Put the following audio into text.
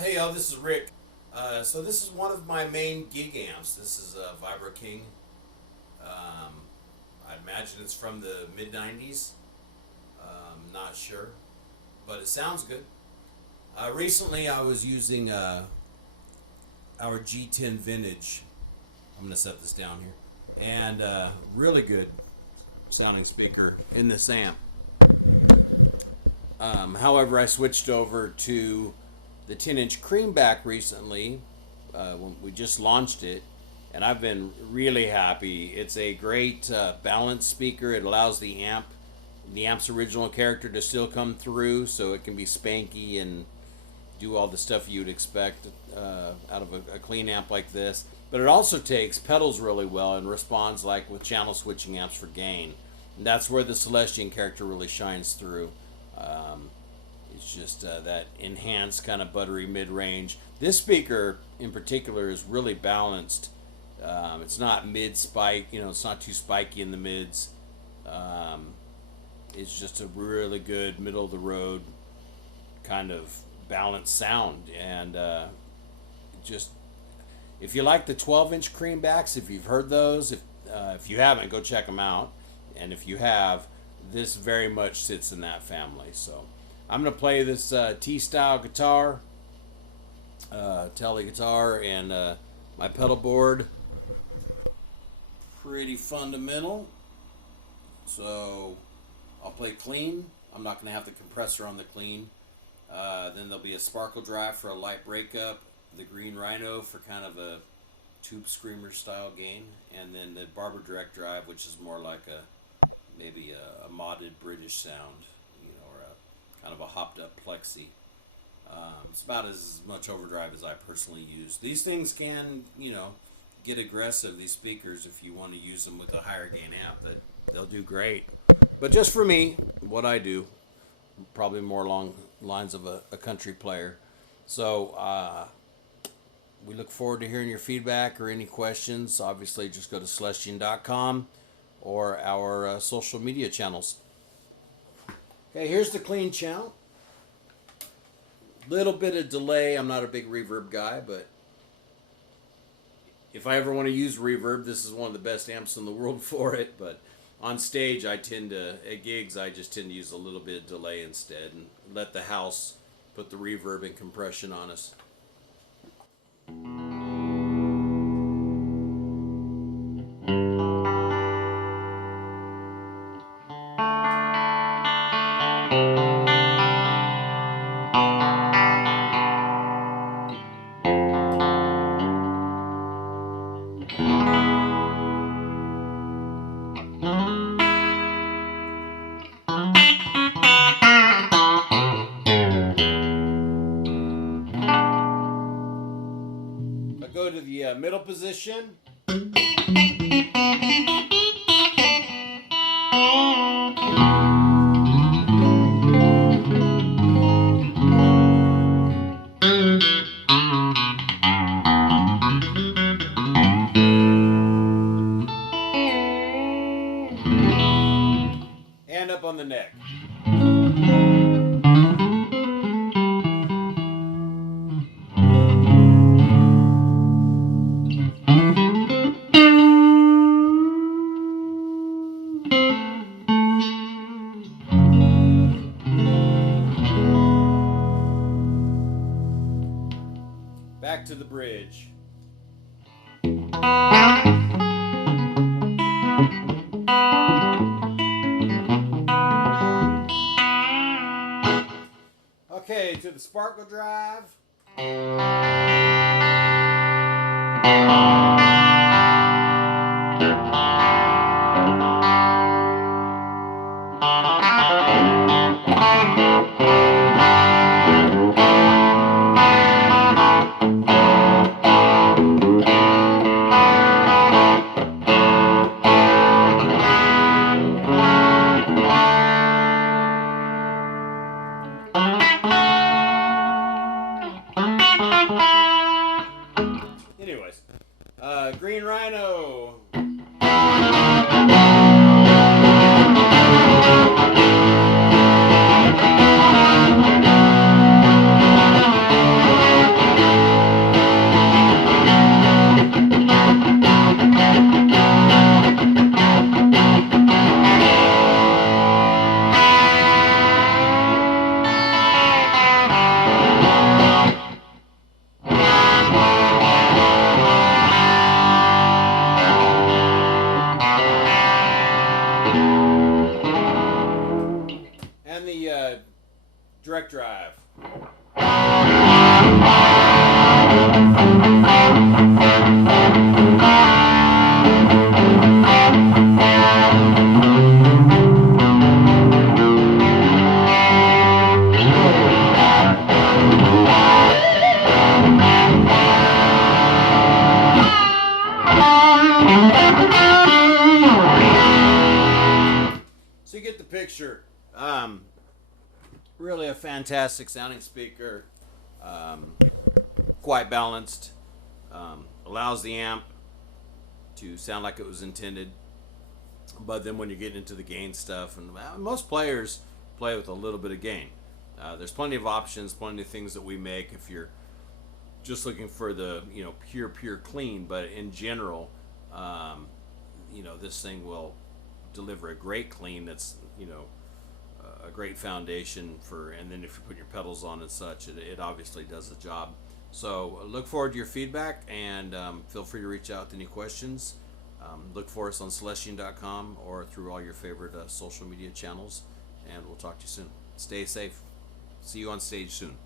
Hey y'all, this is Rick. So this is one of my main gig amps. This is a Vibro King. Um, I imagine it's from the mid 90s. Not sure, but it sounds good. Recently I was using our G10 Vintage. I'm going to set this down here. And really good sounding speaker in this amp. However, I switched over to the 10-inch Creamback recently when we just launched it, and I've been really happy. It's a great balanced speaker. It allows the amp's original character to still come through, so it can be spanky and do all the stuff you'd expect out of a clean amp like this. But it also takes pedals really well and responds like with channel switching amps for gain. And that's where the Celestion character really shines through. It's just that enhanced kind of buttery mid-range. This speaker in particular is really balanced. It's not mid-spike, it's not too spiky in the mids. It's just a really good middle-of-the-road kind of balanced sound. And just, if you like the 12-inch Creambacks, if you've heard those, if you haven't, go check them out. And if you have, this very much sits in that family. So I'm going to play this T-style guitar, Tele guitar, and my pedal board. Pretty fundamental. So I'll play clean. I'm not going to have the compressor on the clean. Then there'll be a sparkle drive for a light breakup, the green rhino for kind of a tube screamer style gain, and then the Barber direct drive, which is more like maybe a modded British sound, or a kind of a hopped up plexi. It's about as much overdrive as I personally use. These things can, get aggressive, these speakers, if you want to use them with a higher gain amp. They'll do great. But just for me, what I do, probably more along lines of a country player. So we look forward to hearing your feedback or any questions. Obviously, just go to Celestion.com or our social media channels. Okay, here's the clean channel. Little bit of delay. I'm not a big reverb guy, but if I ever want to use reverb, this is one of the best amps in the world for it. But on stage, at gigs, I just tend to use a little bit of delay instead and let the house put the reverb and compression on us. Go to the middle position. And up on the neck. Back to the bridge. Okay, to the sparkle drive. Anyways, So you get the picture. Really a fantastic sounding speaker. Quite balanced. Allows the amp to sound like it was intended. But then when you get into the gain stuff, and most players play with a little bit of gain. There's plenty of options, plenty of things that we make if you're just looking for the pure clean. But in general, this thing will deliver a great clean that's a great foundation for, and then if you put your pedals on and such, it obviously does the job. So look forward to your feedback, and feel free to reach out with any questions. Look for us on Celestion.com or through all your favorite social media channels, and we'll talk to you soon. Stay safe. See you on stage soon.